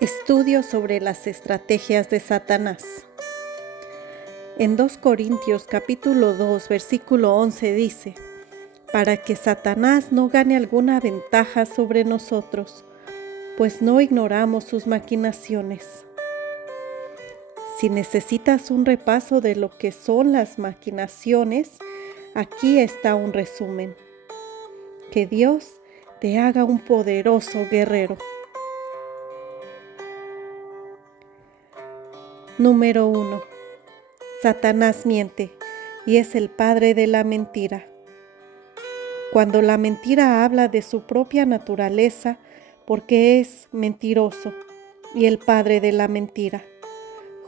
Estudio sobre las estrategias de Satanás. En 2 Corintios capítulo 2 versículo 11 dice: para que Satanás no gane alguna ventaja sobre nosotros, pues no ignoramos sus maquinaciones. Si necesitas un repaso de lo que son las maquinaciones, aquí está un resumen. Que Dios te haga un poderoso guerrero. Número 1. Satanás miente y es el padre de la mentira. Cuando la mentira habla de su propia naturaleza, porque es mentiroso y el padre de la mentira.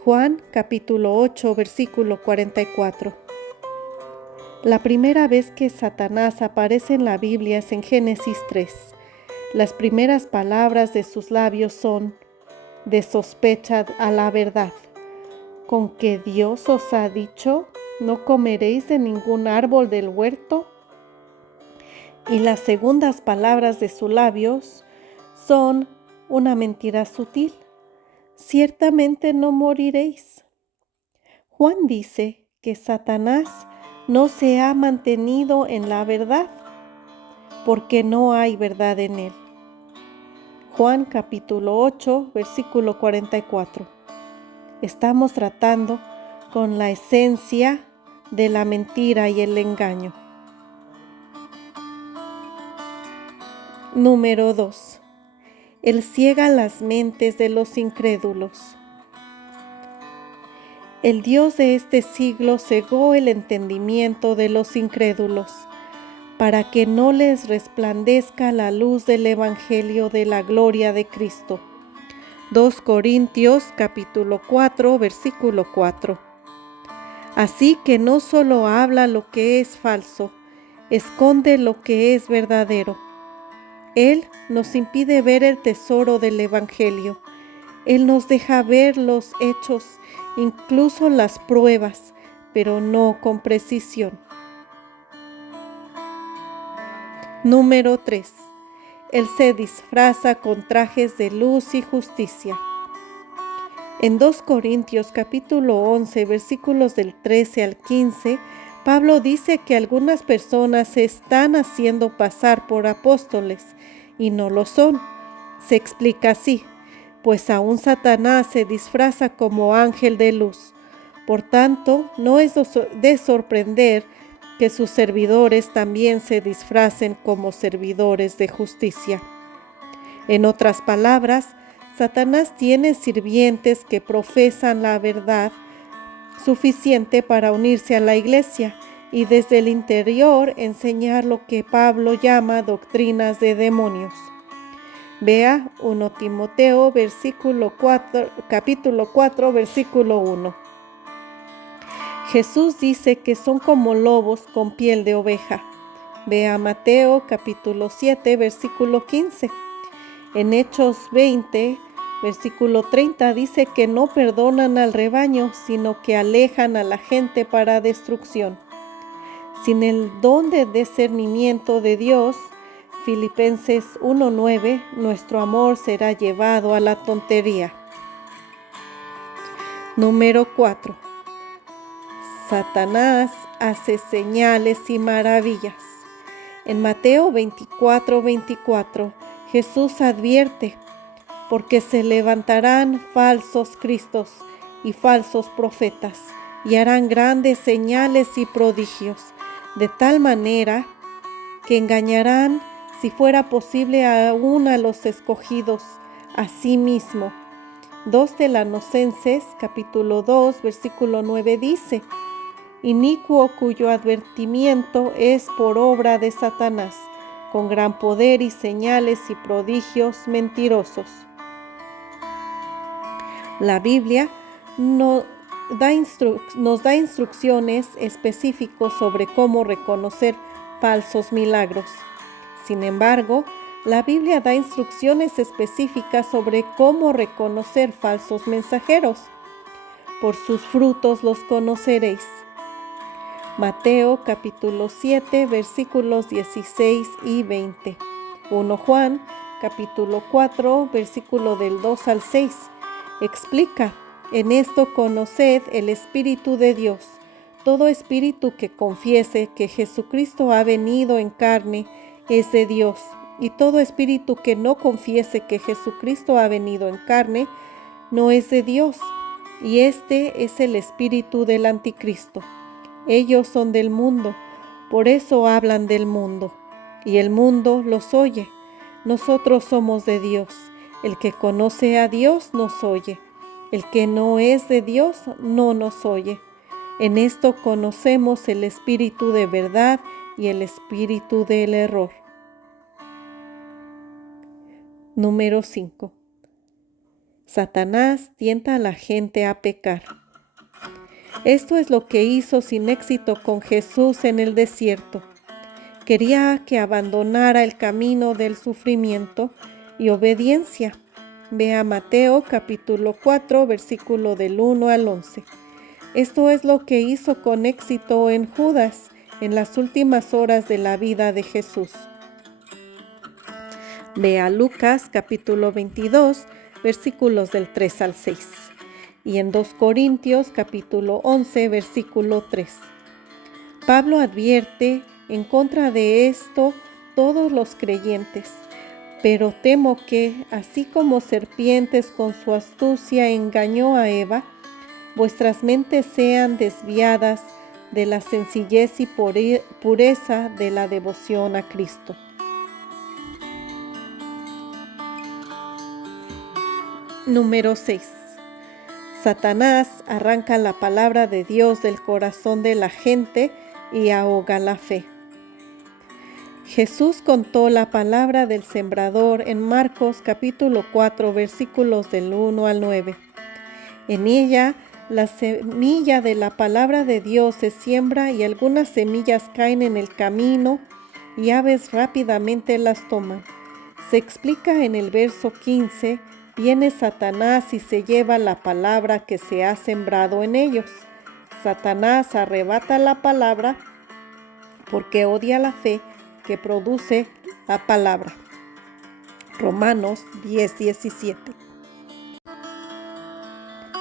Juan capítulo 8 versículo 44. La primera vez que Satanás aparece en la Biblia es en Génesis 3. Las primeras palabras de sus labios son: de sospecha a la verdad. ¿Con que Dios os ha dicho, no comeréis de ningún árbol del huerto? Y las segundas palabras de sus labios son una mentira sutil: ciertamente no moriréis. Juan dice que Satanás no se ha mantenido en la verdad, porque no hay verdad en él. Juan capítulo 8, versículo 44. Estamos tratando con la esencia de la mentira y el engaño. Número 2. Él ciega las mentes de los incrédulos. El Dios de este siglo cegó el entendimiento de los incrédulos, para que no les resplandezca la luz del Evangelio de la gloria de Cristo. 2 Corintios capítulo 4 versículo 4. Así que no solo habla lo que es falso, esconde lo que es verdadero. Él nos impide ver el tesoro del Evangelio. Él nos deja ver los hechos, incluso las pruebas, pero no con precisión. Número 3. Él se disfraza con trajes de luz y justicia. En 2 Corintios capítulo 11 versículos del 13 al 15, Pablo dice que algunas personas se están haciendo pasar por apóstoles y no lo son. Se explica así: pues aún Satanás se disfraza como ángel de luz. Por tanto, no es de sorprender que sus servidores también se disfracen como servidores de justicia. En otras palabras, Satanás tiene sirvientes que profesan la verdad suficiente para unirse a la iglesia y desde el interior enseñar lo que Pablo llama doctrinas de demonios. Vea 1 Timoteo capítulo 4, versículo 1. Jesús dice que son como lobos con piel de oveja. Vea Mateo capítulo 7, versículo 15. En Hechos 20, versículo 30 dice que no perdonan al rebaño, sino que alejan a la gente para destrucción. Sin el don de discernimiento de Dios, Filipenses 1:9, nuestro amor será llevado a la tontería. Número 4. Satanás hace señales y maravillas. En Mateo 24:24, Jesús advierte: porque se levantarán falsos cristos y falsos profetas, y harán grandes señales y prodigios, de tal manera que engañarán, si fuera posible, aún a los escogidos a sí mismo. 2 Tesalonicenses capítulo 2 versículo 9 dice: inicuo cuyo advertimiento es por obra de Satanás, con gran poder y señales y prodigios mentirosos. La Biblia nos da instrucciones específicas sobre cómo reconocer falsos milagros. Sin embargo, la Biblia da instrucciones específicas sobre cómo reconocer falsos mensajeros. Por sus frutos los conoceréis. Mateo capítulo 7 versículos 16 y 20. 1 Juan capítulo 4, versículo del 2 al 6. Explica: en esto conoced el Espíritu de Dios. Todo espíritu que confiese que Jesucristo ha venido en carne es de Dios, y todo espíritu que no confiese que Jesucristo ha venido en carne no es de Dios, y este es el espíritu del anticristo. Ellos son del mundo, por eso hablan del mundo, y el mundo los oye. Nosotros somos de Dios. El que conoce a Dios nos oye. El que no es de Dios no nos oye. En esto conocemos el espíritu de verdad y el espíritu del error. Número 5. Satanás tienta a la gente a pecar. Esto es lo que hizo sin éxito con Jesús en el desierto. Quería que abandonara el camino del sufrimiento y obediencia. Vea Mateo capítulo 4, versículo del 1 al 11. Esto es lo que hizo con éxito en Judas en las últimas horas de la vida de Jesús. Vea Lucas capítulo 22, versículos del 3 al 6. Y en 2 Corintios capítulo 11, versículo 3. Pablo advierte en contra de esto todos los creyentes. Pero temo que, así como serpientes con su astucia engañó a Eva, vuestras mentes sean desviadas de la sencillez y pureza de la devoción a Cristo. Número 6. Satanás arranca la palabra de Dios del corazón de la gente y ahoga la fe. Jesús contó la palabra del sembrador en Marcos capítulo 4, versículos del 1 al 9. En ella, la semilla de la palabra de Dios se siembra y algunas semillas caen en el camino y aves rápidamente las toman. Se explica en el verso 15, viene Satanás y se lleva la palabra que se ha sembrado en ellos. Satanás arrebata la palabra porque odia la fe que produce la palabra. Romanos 10:17.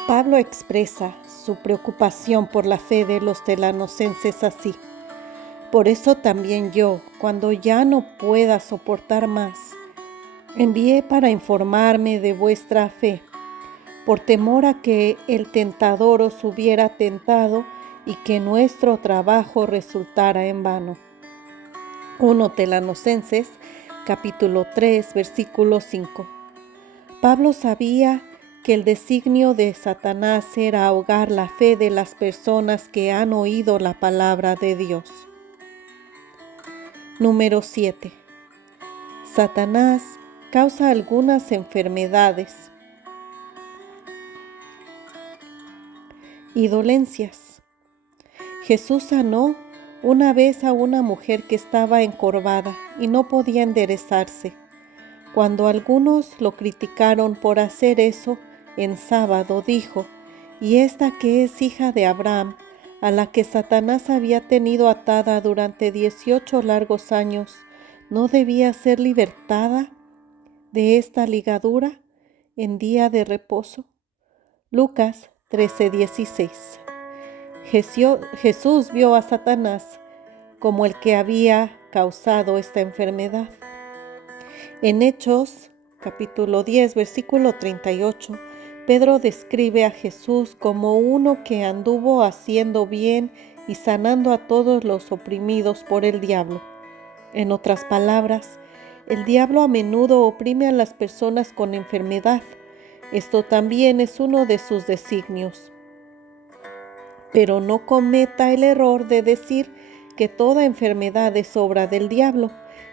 Pablo expresa su preocupación por la fe de los telanocenses así: por eso también yo, cuando ya no pueda soportar más, envié para informarme de vuestra fe, por temor a que el tentador os hubiera tentado y que nuestro trabajo resultara en vano. 1 Telanocenses, capítulo 3, versículo 5. Pablo sabía que el designio de Satanás era ahogar la fe de las personas que han oído la palabra de Dios. Número 7. Satanás causa algunas enfermedades y dolencias. Jesús sanó una vez a una mujer que estaba encorvada y no podía enderezarse. Cuando algunos lo criticaron por hacer eso en sábado, dijo: ¿y esta que es hija de Abraham, a la que Satanás había tenido atada durante 18 largos años, no debía ser libertada de esta ligadura en día de reposo? Lucas 13:16. Jesús vio a Satanás como el que había causado esta enfermedad. En Hechos, capítulo 10, versículo 38, Pedro describe a Jesús como uno que anduvo haciendo bien y sanando a todos los oprimidos por el diablo. En otras palabras, el diablo a menudo oprime a las personas con enfermedad. Esto también es uno de sus designios. Pero no cometa el error de decir que toda enfermedad es obra del diablo.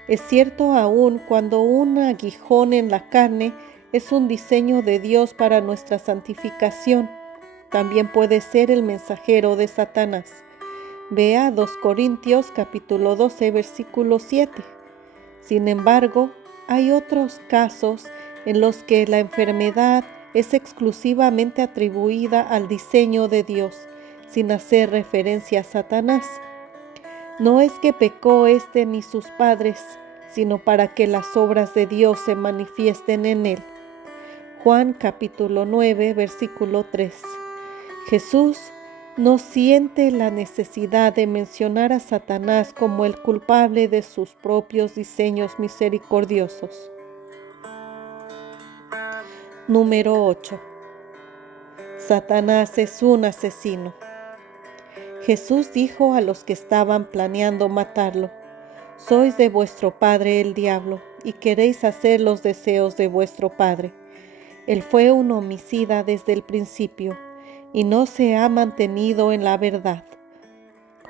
Es cierto aún cuando un aguijón en la carne es un diseño de Dios para nuestra santificación. También puede ser el mensajero de Satanás. Vea 2 Corintios capítulo 12, versículo 7. Sin embargo, hay otros casos en los que la enfermedad es exclusivamente atribuida al diseño de Dios, sin hacer referencia a Satanás. No es que pecó ni sus padres, sino para que las obras de Dios se manifiesten en él. Juan capítulo 9, versículo 3. Jesús no siente la necesidad de mencionar a Satanás como el culpable de sus propios diseños misericordiosos. Número 8. Satanás es un asesino. Jesús dijo a los que estaban planeando matarlo: «Sois de vuestro padre el diablo, y queréis hacer los deseos de vuestro padre». Él fue un homicida desde el principio, y no se ha mantenido en la verdad.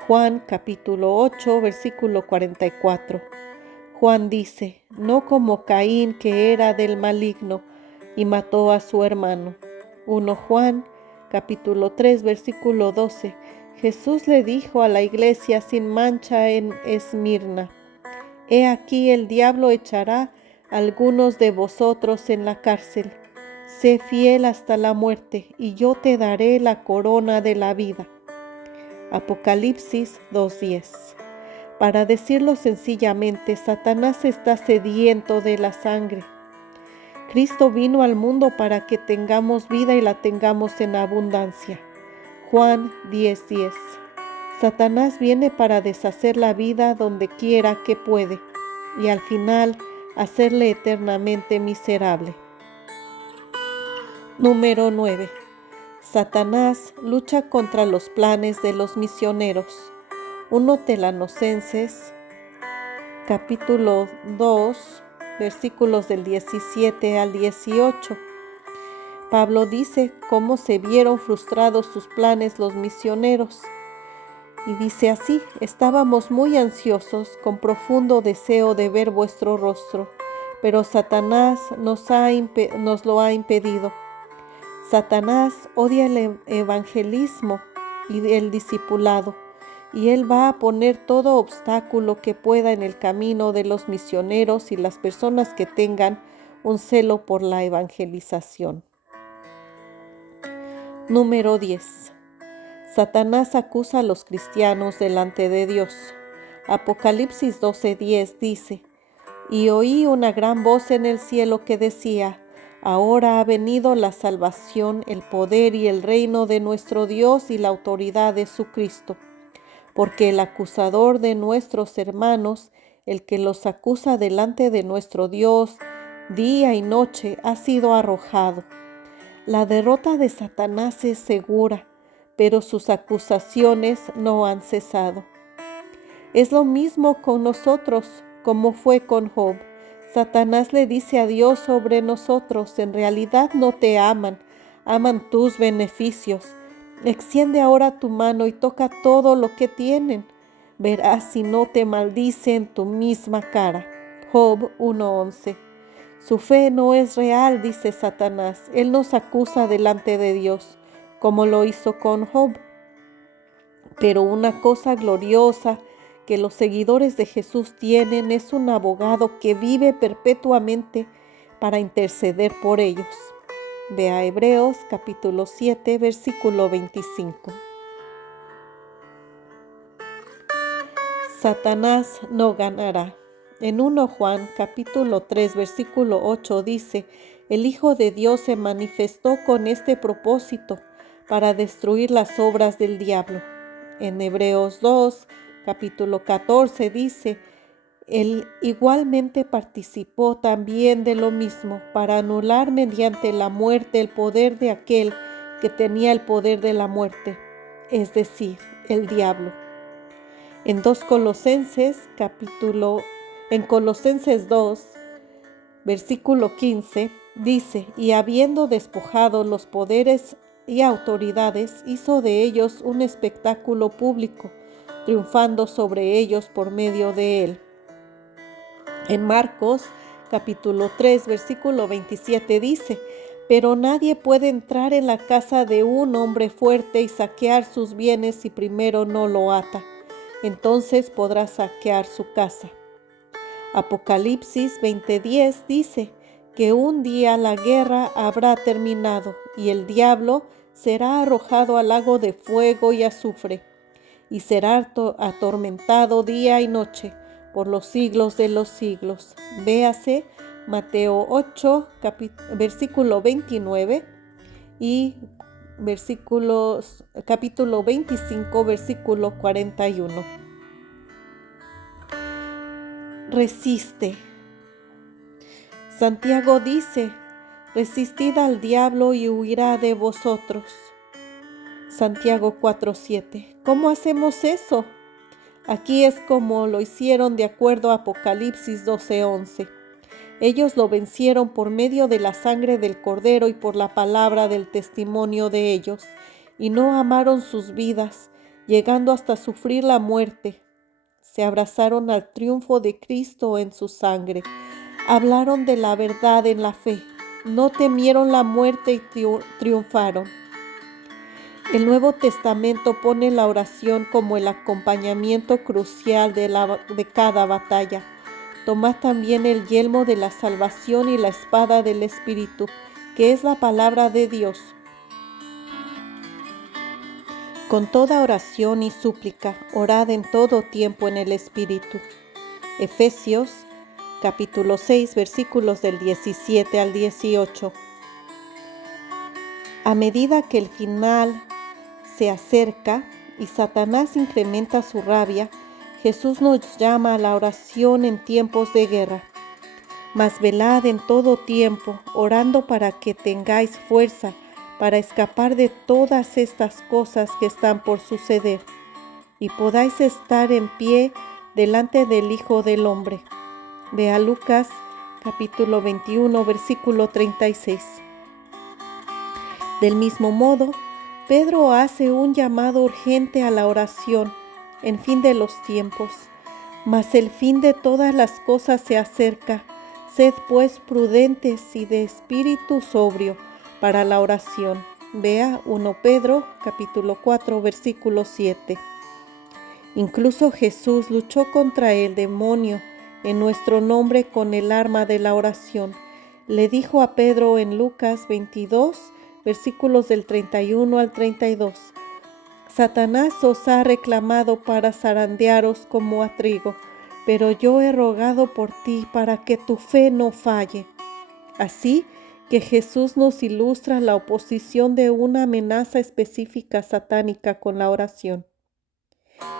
Juan capítulo 8, versículo 44. Juan dice: «No como Caín, que era del maligno, y mató a su hermano». 1 Juan capítulo 3, versículo 12. Jesús le dijo a la iglesia sin mancha en Esmirna: «He aquí el diablo echará a algunos de vosotros en la cárcel. Sé fiel hasta la muerte, y yo te daré la corona de la vida». Apocalipsis 2:10. Para decirlo sencillamente, Satanás está sediento de la sangre. Cristo vino al mundo para que tengamos vida y la tengamos en abundancia. Juan 10:10. Satanás viene para deshacer la vida donde quiera que puede, y al final hacerle eternamente miserable. Número 9. Satanás lucha contra los planes de los misioneros. 1 Tesalonicenses capítulo 2, versículos del 17 al 18. Pablo dice cómo se vieron frustrados sus planes los misioneros. Y dice así: «Estábamos muy ansiosos, con profundo deseo de ver vuestro rostro, pero Satanás nos lo ha impedido». Satanás odia el evangelismo y el discipulado, y él va a poner todo obstáculo que pueda en el camino de los misioneros y las personas que tengan un celo por la evangelización. Número 10. Satanás acusa a los cristianos delante de Dios. Apocalipsis 12:10 dice: «Y oí una gran voz en el cielo que decía: Ahora ha venido la salvación, el poder y el reino de nuestro Dios y la autoridad de su Cristo, porque el acusador de nuestros hermanos, el que los acusa delante de nuestro Dios día y noche, ha sido arrojado». La derrota de Satanás es segura, pero sus acusaciones no han cesado. Es lo mismo con nosotros, como fue con Job. Satanás le dice a Dios sobre nosotros: «En realidad no te aman, aman tus beneficios. Extiende ahora tu mano y toca todo lo que tienen. Verás si no te maldice en tu misma cara». Job 1:11. Su fe no es real, dice Satanás. Él nos acusa delante de Dios, como lo hizo con Job. Pero una cosa gloriosa que los seguidores de Jesús tienen es un abogado que vive perpetuamente para interceder por ellos. Ve a Hebreos capítulo 7, versículo 25. Satanás no ganará. En 1 Juan capítulo 3, versículo 8 dice: «El Hijo de Dios se manifestó con este propósito, para destruir las obras del diablo». En Hebreos 2, capítulo 14 dice: «Él igualmente participó también de lo mismo, para anular mediante la muerte el poder de aquel que tenía el poder de la muerte, es decir, el diablo». En Colosenses 2, versículo 15, dice: «Y habiendo despojado los poderes y autoridades, hizo de ellos un espectáculo público, triunfando sobre ellos por medio de él». En Marcos capítulo 3, versículo 27 dice: «Pero nadie puede entrar en la casa de un hombre fuerte y saquear sus bienes si primero no lo ata. Entonces podrá saquear su casa». Apocalipsis 20:10 dice que un día la guerra habrá terminado y el diablo será arrojado al lago de fuego y azufre, y será atormentado día y noche por los siglos de los siglos. Véase Mateo 8, versículo 29 y capítulo 25, versículo 41. Resiste. Santiago dice: resistid al diablo y huirá de vosotros. Santiago 4:7. ¿Cómo hacemos eso? Aquí es como lo hicieron de acuerdo a Apocalipsis 12:11. Ellos lo vencieron por medio de la sangre del Cordero y por la palabra del testimonio de ellos, y no amaron sus vidas, llegando hasta sufrir la muerte. Se abrazaron al triunfo de Cristo en su sangre. Hablaron de la verdad en la fe. No temieron la muerte y triunfaron. El Nuevo Testamento pone la oración como el acompañamiento crucial de cada batalla. Tomad también el yelmo de la salvación y la espada del Espíritu, que es la palabra de Dios. Con toda oración y súplica, orad en todo tiempo en el Espíritu. Efesios, capítulo 6, versículos del 17 al 18. A medida que el final se acerca y Satanás incrementa su rabia, Jesús nos llama a la oración en tiempos de guerra. Mas velad en todo tiempo, orando para que tengáis fuerza para escapar de todas estas cosas que están por suceder, y podáis estar en pie delante del Hijo del Hombre. Vea Lucas, capítulo 21, versículo 36. Del mismo modo, Pedro hace un llamado urgente a la oración en fin de los tiempos. Mas el fin de todas las cosas se acerca. Sed pues prudentes y de espíritu sobrio para la oración. Vea 1 Pedro, capítulo 4, versículo 7. Incluso Jesús luchó contra el demonio en nuestro nombre con el arma de la oración. Le dijo a Pedro en Lucas 22, versículos del 31 al 32. Satanás os ha reclamado para zarandearos como a trigo, pero yo he rogado por ti para que tu fe no falle. Así que Jesús nos ilustra la oposición de una amenaza específica satánica con la oración.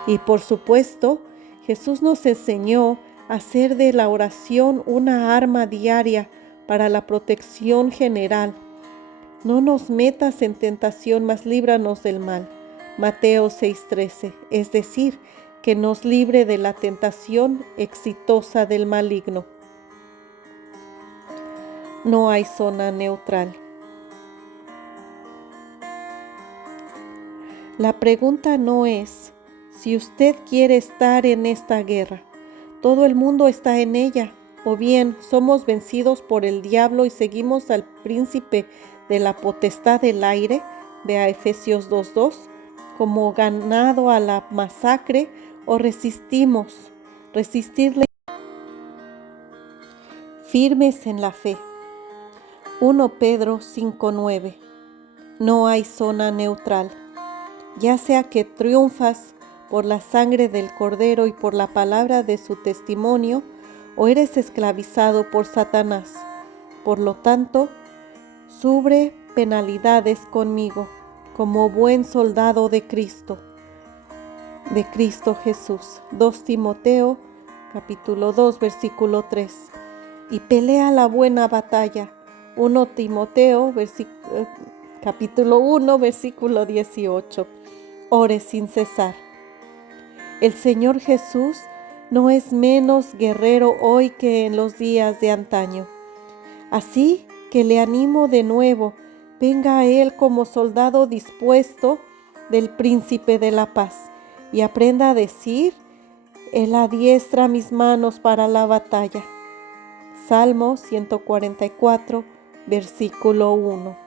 Y por supuesto, Jesús nos enseñó a hacer de la oración una arma diaria para la protección general. No nos metas en tentación, mas líbranos del mal. Mateo 6:13, es decir, que nos libre de la tentación exitosa del maligno. No hay zona neutral. La pregunta no es si usted quiere estar en esta guerra. Todo el mundo está en ella. O bien somos vencidos por el diablo y seguimos al príncipe de la potestad del aire, vea Efesios 2:2, como ganado a la masacre, o resistirle firmes en la fe. 1 Pedro 5:9. No hay zona neutral. Ya sea que triunfas por la sangre del Cordero y por la palabra de su testimonio, o eres esclavizado por Satanás. Por lo tanto, sufre penalidades conmigo, como buen soldado de Cristo Jesús. 2 Timoteo, capítulo 2, versículo 3. Y pelea la buena batalla. 1 Timoteo, capítulo 1, versículo 18. Ore sin cesar. El Señor Jesús no es menos guerrero hoy que en los días de antaño. Así que le animo de nuevo, venga a Él como soldado dispuesto del Príncipe de la Paz y aprenda a decir: Él adiestra mis manos para la batalla. Salmo 144, versículo 1.